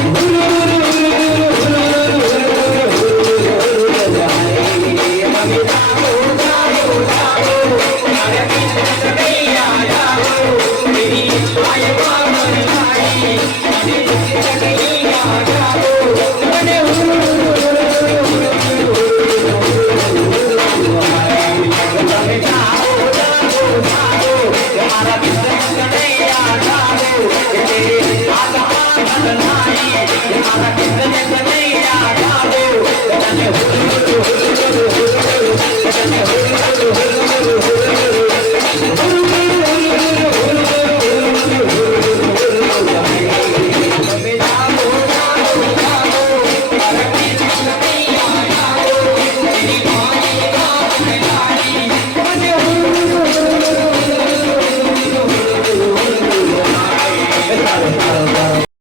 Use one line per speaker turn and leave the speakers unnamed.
Yeah. Mm -hmm. Hold on, hold